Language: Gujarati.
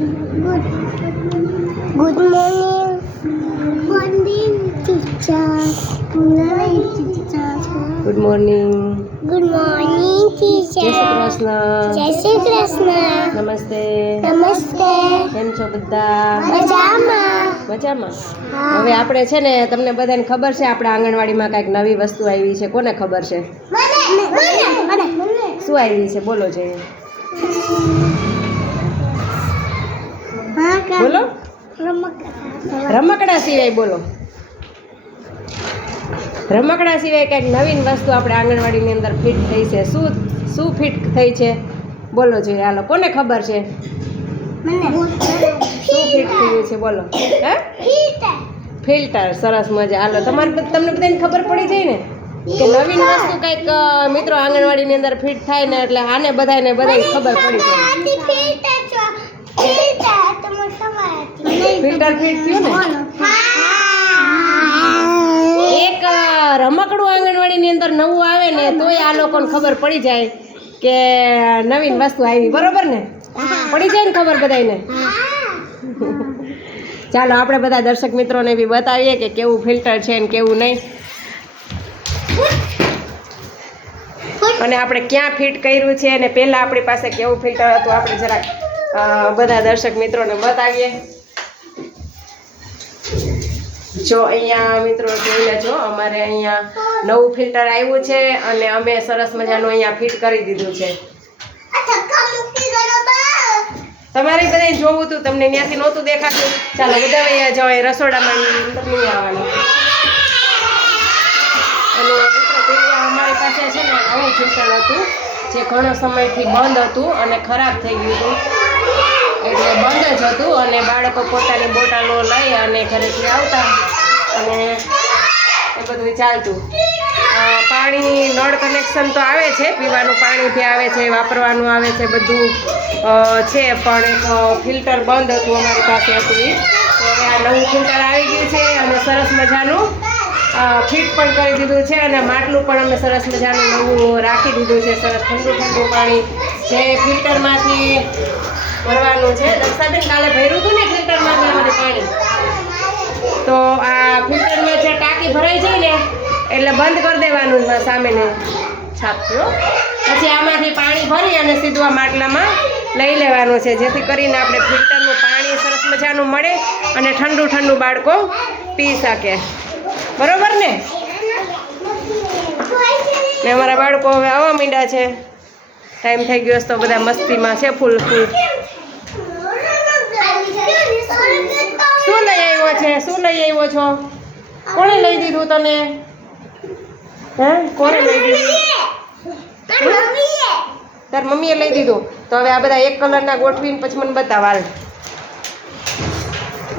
Good morning. Morning, teacher. Good night, teacher. Good morning Good morning, જય teacher. શ્રી કૃષ્ણ જય શ્રી કૃષ્ણ નમસ્તે નમસ્તે કેમ છો બધા? મજામાં. મજામાં? હવે આપણે છે ને તમને બધાને ખબર છે આપણા આંગણવાડીમાં કાંઈક નવી વસ્તુ આવી છે. કોને ખબર છે? શું આવી છે? બોલો કા બોલો? રમકડા સિવાય બોલો. રમકડા સિવાય કંઈક નવીન વસ્તુ આપણે આંગણવાડીની અંદર ફિટ થઈ છે. શું શું ફિટ થઈ છે? બોલો જોઈએ હાલો. કોને ખબર છે? શું ફિટ થયું છે? બોલો. હે? ફિલ્ટર. સરસ મજા. હાલો તમારે બધ- તમને બધાને ખબર પડી જાય ને? કે નવીન વસ્તુ કંઈક મિત્રો આંગણવાડીની અંદર ફિટ થાય ને એટલે આને બધાને બધાને ખબર પડી જાય. એક રમકડું આંગણવાડીની અંદર નવું આવે ને, તોય આ લોકોને ખબર પડી જાય કે નવીન વસ્તુ આવી. બરોબર ને? પડી જાય ને ખબર બધાને ચાલો, આપણે બધા દર્શક મિત્રોને બી બતાવીએ કે કેવું ફિલ્ટર છે ને કેવું નહીં. અને આપણે ક્યાં ફિટ કર્યું છે અને પહેલાં આપણી પાસે કેવું ફિલ્ટર હતું, આપણે જરાક બધા દર્શક મિત્રોને બતાવીએ. જો અહીંયા મિત્રો જોઈ લેજો, અમારે અહીંયા નવું ફિલ્ટર આવ્યું છે અને અમે સરસ મજાનું અહીંયા ફિટ કરી દીધું છે. તમારે બધા જોવું હતું, તમને ત્યાંથી નહોતું દેખાતું. ચાલો બધા અહીંયા જાઓ અહીં રસોડામાં નહીં આવવાનું. અને અમારી પાસે છે ને આવું ફિલ્ટર હતું, જે ઘણો સમયથી બંધ હતું અને ખરાબ થઈ ગયું હતું. એટલે બંધ જ હતું અને બાળકો પોતાની બોટલો લઈ અને ઘરેથી આવતા. અને એ બધું ચાલતું. પાણી, નળ કનેક્શન તો આવે છે, પીવાનું પાણી બી આવે છે, વાપરવાનું આવે છે, બધું છે, પણ એક ફિલ્ટર બંધ હતું અમારી પાસે હતું. તો હવે આ નવું ફિલ્ટર આવી ગયું છે અને સરસ મજાનું ફિટ પણ કરી દીધું છે અને માટલું પણ અમે સરસ મજાનું નવું રાખી દીધું છે, સરસ ઠંડુ ઠંડુ પાણી. જે ફિલ્ટરમાંથી ભરવાનું છે. દક્ષાબેન કાલે ભર્યું હતું ને ફિલ્ટરમાં અમારે પાણી. તો આ ફિલ્ટરમાં જે ટાંકી ભરાઈ જાય ને, એટલે બંધ કરી દેવાનું સામેને છાપજો પછી આમાંથી પાણી ભરી અને સીધું આ માટલામાં લઈ લેવાનું છે. જેથી કરીને આપણે ફિલ્ટરનું પાણી સરસ મજાનું મળે અને ઠંડુ ઠંડુ બાળકો પી શકે. બરોબર ને? ને અમારા બાળકો હવે આવવા માંડ્યા છે. ટાઈમ થઈ ગયો તો બધા મસ્તીમાં છે ફૂલ ફૂલ. શું લઈ આવ્યો છે? શું લઈ આવ્યો છો? કોણે લઈ દીધું તને? હે? કોણે લઈ દીધું? તાર મમ્મીએ લઈ દીધું. તો હવે આ બધા એક કલરના ગોઠવીને પછી મને બતાવ હાલ.